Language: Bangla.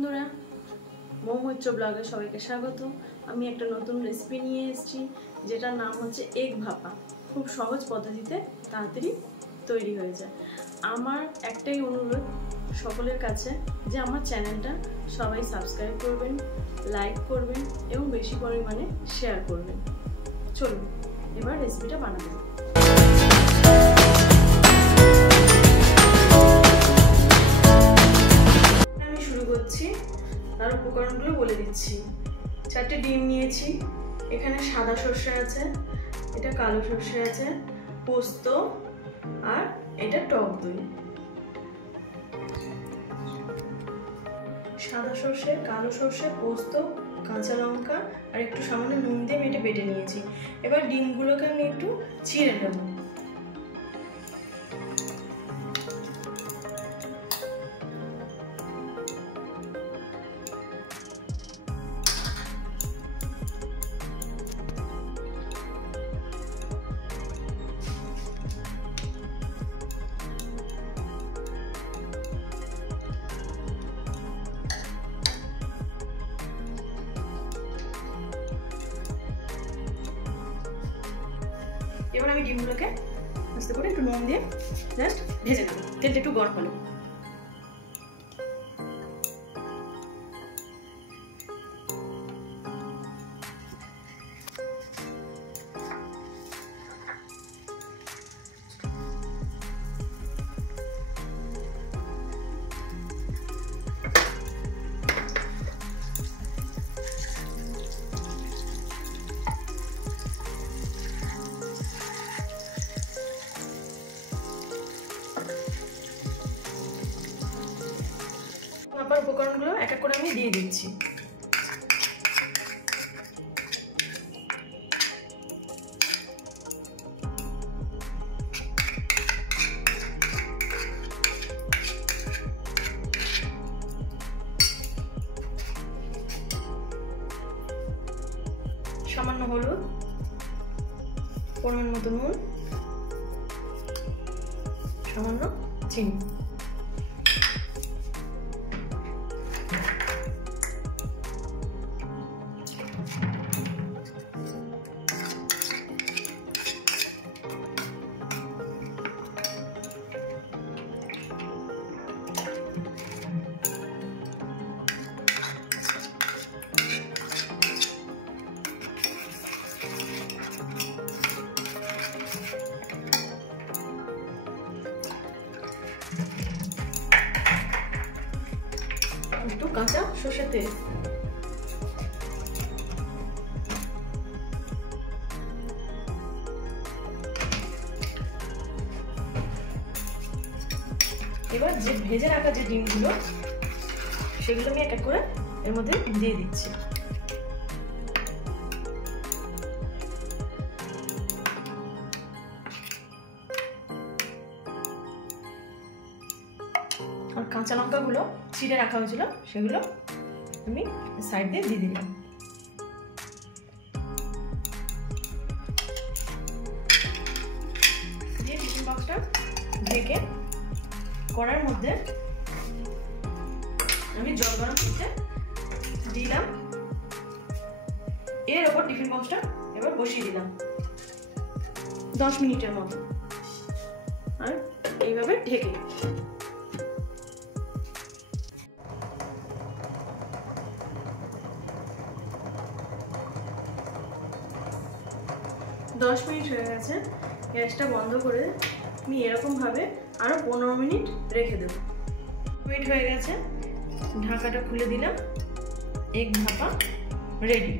বন্ধুরা, মৌমৈত্র ব্লগে সবাইকে স্বাগত। আমি একটা নতুন রেসিপি নিয়ে এসেছি, যেটার নাম হচ্ছে এগ ভাপা। খুব সহজ পদ্ধতিতে তাড়াতাড়ি তৈরি হয়ে যায়। আমার একটাই অনুরোধ সকলের কাছে যে আমার চ্যানেলটা সবাই সাবস্ক্রাইব করবেন, লাইক করবেন এবং বেশি পরিমাণে শেয়ার করবেন। চলুন এবার রেসিপিটা বানাবো। আমি শুরু করছি, তার উপকরণগুলো বলে দিচ্ছি। 4টে ডিম নিয়েছি, এখানে সাদা সর্ষে আছে, এটা কালো সর্ষে আছে, পোস্ত আর এটা টক দই। সাদা সর্ষে, কালো সর্ষে, পোস্ত, কাঁচা লঙ্কা আর একটু সামান্য নুন দিয়ে আমি এটা বেটে নিয়েছি। এবার ডিমগুলোকে আমি একটু চিড়ে নেব। এবার আমি ডিমগুলোকে আস্তে করে একটু নুন দিয়ে জাস্ট ভেজে নেব। তেলটা একটু গরম হলো। আবার উপকরণগুলো এক এক করে আমি দিয়ে দিচ্ছি। সামান্য হলুদ, পরিমাণ মতো নুন, সামান্য চিনি। একটু কাঁচা সরষের তেল। এবার যে ভেজে রাখা যে ডিমগুলো, সেগুলো আমি এক এক করে এর মধ্যে দিয়ে দিচ্ছি। আর কাঁচা লঙ্কাগুলো চিড়ে রাখা হয়েছিল, সেগুলো আমি সাইড দিয়ে দিয়ে দিলাম। দিয়ে টিফিন বক্সটা ঢেকে কড়াইয়ের মধ্যে আমি জল গরম করতে দিলাম। এর ওপর টিফিন বক্সটা এবার বসিয়ে দিলাম 10 মিনিটের মতো, আর এইভাবে ঢেকে 10 মিনিট হয়ে গেছে। গ্যাসটা বন্ধ করে আমি এরকমভাবে আরও 15 মিনিট রেখে দেব। মিনিট হয়ে গেছে, ঢাকাটা খুলে দিলাম। এগ ভাপা রেডি।